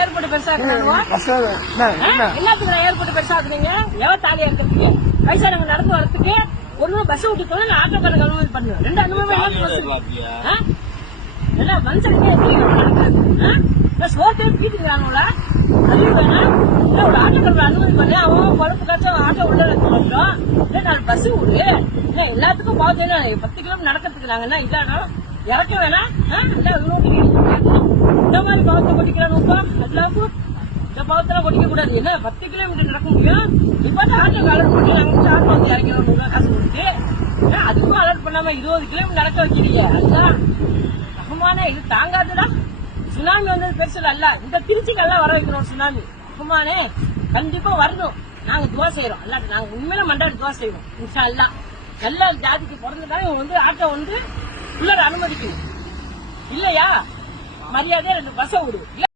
ஏற்பட்டு பெருசாக்குறீங்க எல்லாத்துக்கு ஏற்பட்டு பெருசாக்குறீங்க எவ்வளவு தாலியா இருக்கிறதுக்கு வயசானவங்க நடந்து வரத்துக்கு ஒரு பஸ் விட்டு போனா ஆட்டோ கடை அனுமதி பண்ணு ரெண்டு அனுமதி எல்லாம் மனுஷனுக்கு சோர்த்தே வீட்டுக்குறாங்களா அது வேணா ஒரு ஆட்டோ கடை அனுமதி பண்ணு அவன் குழப்பக்காச்சும் ஆட்டோ உள்ள வைக்க நாலு பஸ் விடு எல்லாத்துக்கும் பார்த்தேன்னா 10 கிலோமீட்டர் நடக்கிறதுக்கு நாங்க என்ன இதானோம் இறக்க வேணாம் இந்த மாதிரி பாவத்தை கொட்டிக்கலாம்ப்பா எல்லாருக்கும் இந்த பாவத்தெல்லாம் கொட்டிக்க கூடாது என்ன 10 கிலோமீட்டர் நடக்க முடியும் இப்ப ஆட்டோ அலர்ட் பண்ணி நாங்க ஆட்டோ வந்து இறங்கிறோம் காசு கொடுத்து அதுக்கும் அலர்ட் பண்ணாம 20 கிலோமீட்டர் நடக்க வச்சிருக்கீங்க அதுதான் ரகமான இது தாங்காதுடா சுனாமி வந்தது பெருசு அல்ல இந்த திருச்சிக்கு எல்லாம் வர வைக்கணும் சுனாமி ரகமானே கண்டிப்பா வரணும் நாங்க துவா செய்யறோம் அல்லாட்டு நாங்க உண்மையில மண்டாடி துவா செய்வோம் இன்ஷா அல்லா எல்லா ஜாதிக்கு பிறந்ததால இவங்க ஆட்டோ உள்ளர அனுமதிக்கணும் இல்லையா மரியாதையா 2 பஸ் விடு